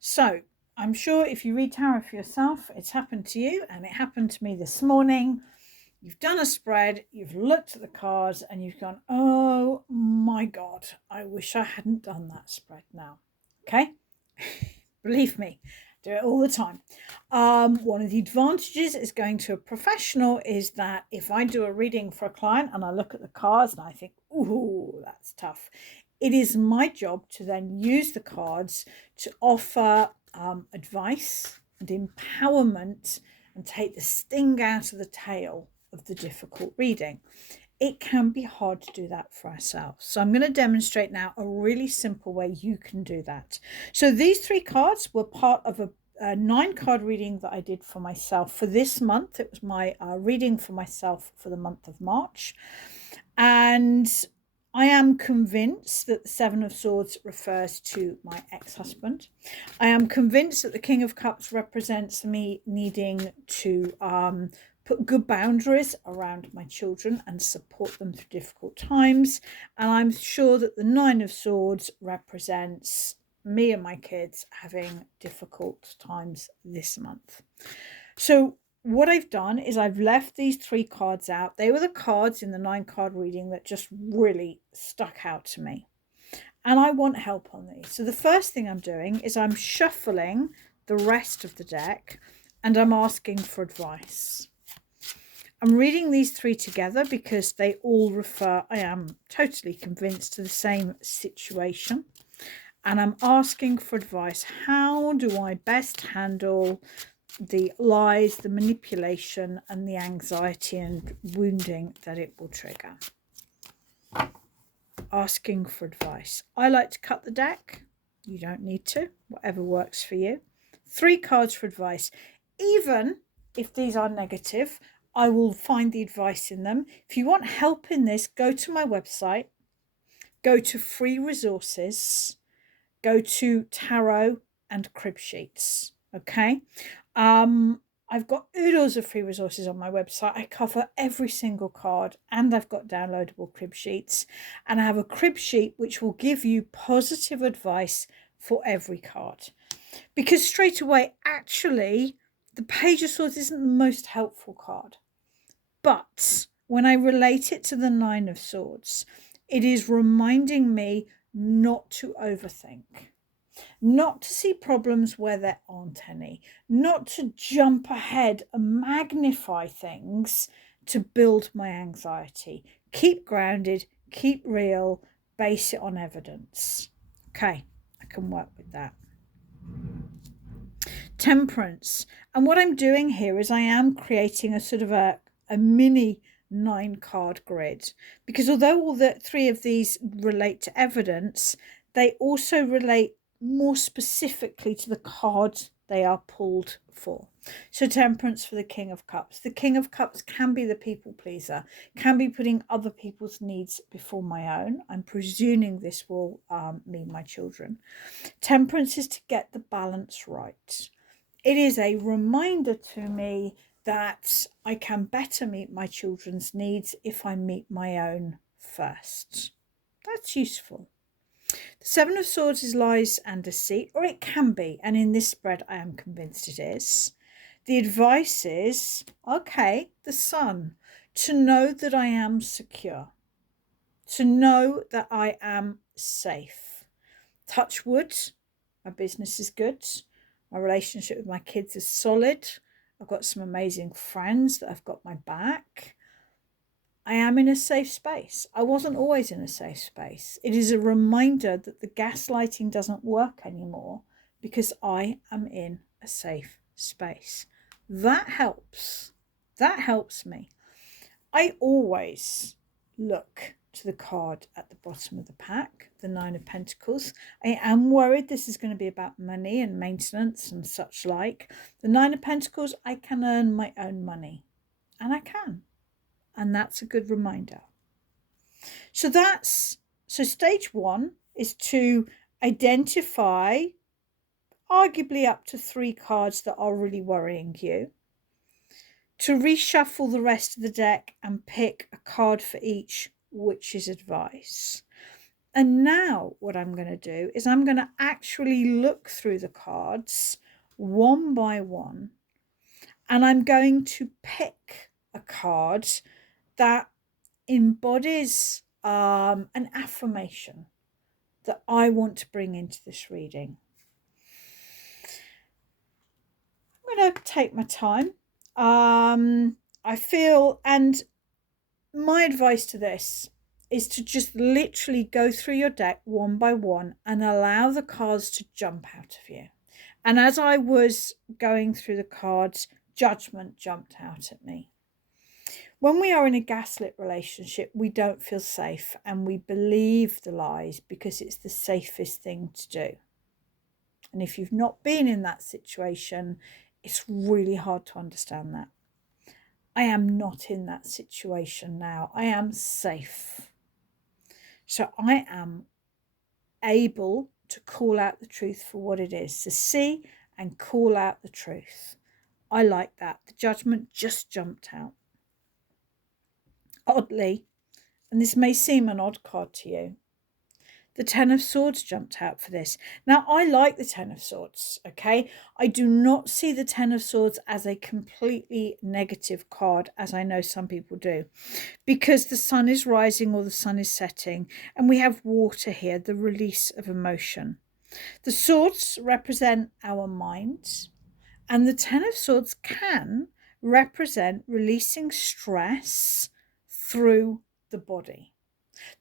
So I'm sure if you read tarot for yourself, it's happened to you, and it happened to me this morning. You've done a spread, you've looked at the cards, and you've gone, oh my God, I wish I hadn't done that spread now. Okay? Believe me, do it all the time. One of the advantages is going to a professional is that if I do a reading for a client and I look at the cards and I think, ooh, that's tough, it is my job to then use the cards to offer advice and empowerment and take the sting out of the tail of the difficult reading. It can be hard to do that for ourselves. So I'm going to demonstrate now a really simple way you can do that. So these three cards were part of a 9-card reading that I did for myself for this month. It was my reading for myself for the month of March. And I am convinced that the Seven of Swords refers to my ex-husband. I am convinced that the King of Cups represents me needing to put good boundaries around my children and support them through difficult times. And I'm sure that the Nine of Swords represents me and my kids having difficult times this month. So what I've done is I've left these three cards out. They were the cards in the 9-card reading that just really stuck out to me. And I want help on these. So the first thing I'm doing is I'm shuffling the rest of the deck and I'm asking for advice. I'm reading these three together because they all refer, I am totally convinced, to the same situation. And I'm asking for advice. How do I best handle the lies, the manipulation, and the anxiety and wounding that it will trigger? Asking for advice. I like to cut the deck. You don't need to. Whatever works for you. 3 cards for advice. Even if these are negative, I will find the advice in them. If you want help in this, go to my website, go to free resources, go to tarot and crib sheets. Okay. I've got oodles of free resources on my website. I cover every single card, and I've got downloadable crib sheets. And I have a crib sheet which will give you positive advice for every card. Because straight away, actually, the Page of Swords isn't the most helpful card. But when I relate it to the Nine of Swords, it is reminding me not to overthink, not to see problems where there aren't any, not to jump ahead and magnify things to build my anxiety. Keep grounded, keep real, base it on evidence. Okay, I can work with that. Temperance. And what I'm doing here is I am creating a sort of a mini 9-card grid, because although all the 3 of these relate to evidence, they also relate more specifically to the cards they are pulled for. So Temperance for the King of Cups. The King of Cups can be the people pleaser, can be putting other people's needs before my own. I'm presuming this will mean my children. Temperance is to get the balance right. It is a reminder to me that I can better meet my children's needs if I meet my own first. That's useful. The Seven of Swords is lies and deceit, or it can be, and in this spread I am convinced it is. The advice is, okay, the Sun, to know that I am secure, to know that I am safe. Touch wood, my business is good. My relationship with my kids is solid. I've got some amazing friends that have got my back. I am in a safe space. I wasn't always in a safe space. It is a reminder that the gaslighting doesn't work anymore because I am in a safe space. That helps. That helps me. I always look to the card at the bottom of the pack, the Nine of Pentacles. I am worried this is going to be about money and maintenance and such like. The Nine of Pentacles, I can earn my own money, and I can, and that's a good reminder. So stage 1 is to identify arguably up to 3 cards that are really worrying you, to reshuffle the rest of the deck and pick a card for each, which is advice. And now what I'm going to do is I'm going to actually look through the cards one by one, and I'm going to pick a card that embodies an affirmation that I want to bring into this reading. I'm going to take my time. I feel, and my advice to this is to just literally go through your deck one by one and allow the cards to jump out of you. And as I was going through the cards, judgment jumped out at me. When we are in a gaslit relationship, we don't feel safe and we believe the lies because it's the safest thing to do. And if you've not been in that situation, it's really hard to understand that. I am not in that situation now. I am safe. So I am able to call out the truth for what it is, to see and call out the truth. I like that. The judgment just jumped out. Oddly, and this may seem an odd card to you, the Ten of Swords jumped out for this. Now, I like the Ten of Swords, okay? I do not see the Ten of Swords as a completely negative card, as I know some people do, because the sun is rising or the sun is setting, and we have water here, the release of emotion. The swords represent our minds, and the Ten of Swords can represent releasing stress through the body.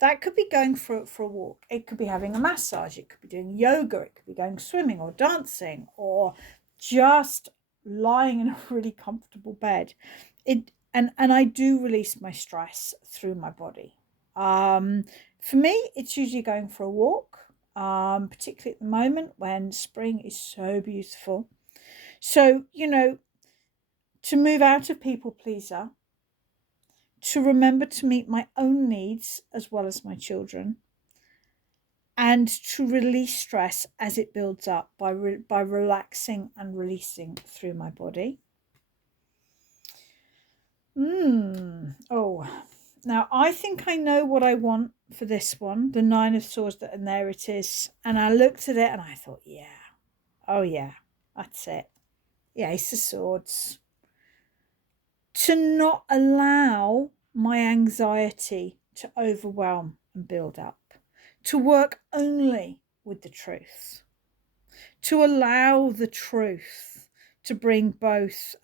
That could be going for a walk. It could be having a massage. It could be doing yoga. It could be going swimming or dancing or just lying in a really comfortable bed. And I do release my stress through my body. For me, it's usually going for a walk, particularly at the moment when spring is so beautiful. So, to move out of people pleaser, to remember to meet my own needs as well as my children, and to release stress as it builds up by relaxing and releasing through my body. Oh, now I think I know what I want for this one, the Nine of Swords, and there it is. And I looked at it and I thought, yeah, oh yeah, that's it. The Ace of Swords. To not allow my anxiety to overwhelm and build up. To work only with the truth. To allow the truth to bring both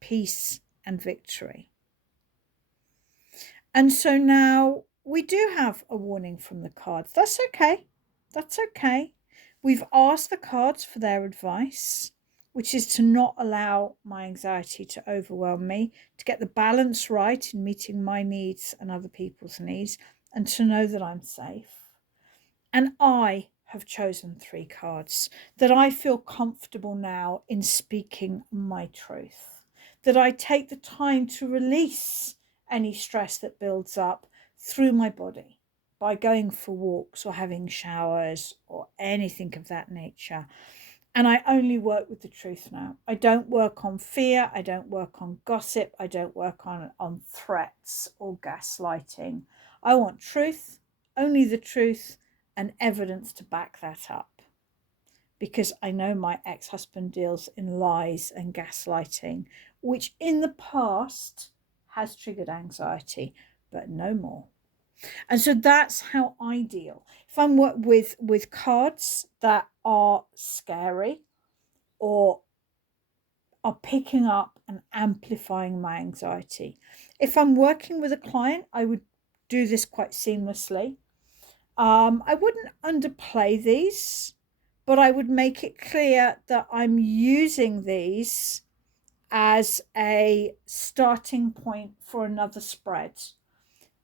peace and victory. And so now we do have a warning from the cards. That's okay. That's okay. We've asked the cards for their advice, which is to not allow my anxiety to overwhelm me, to get the balance right in meeting my needs and other people's needs, and to know that I'm safe. And I have chosen 3 cards that I feel comfortable now in speaking my truth, that I take the time to release any stress that builds up through my body by going for walks or having showers or anything of that nature. And I only work with the truth now. I don't work on fear. I don't work on gossip. I don't work on threats or gaslighting. I want truth, only the truth, and evidence to back that up. Because I know my ex-husband deals in lies and gaslighting, which in the past has triggered anxiety, but no more. And so that's how I deal. If I'm with cards that are scary or are picking up and amplifying my anxiety. If I'm working with a client, I would do this quite seamlessly. I wouldn't underplay these, but I would make it clear that I'm using these as a starting point for another spread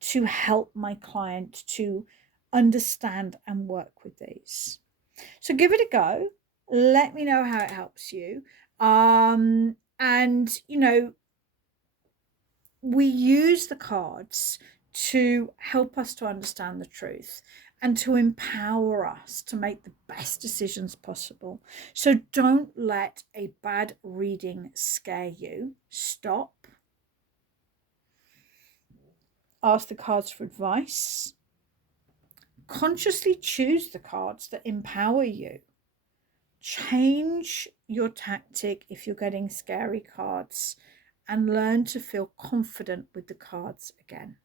to help my client to understand and work with these. So give it a go. Let me know how it helps you. And, we use the cards to help us to understand the truth and to empower us to make the best decisions possible. So don't let a bad reading scare you. Stop. Ask the cards for advice. Consciously choose the cards that empower you. Change your tactic if you're getting scary cards, and learn to feel confident with the cards again.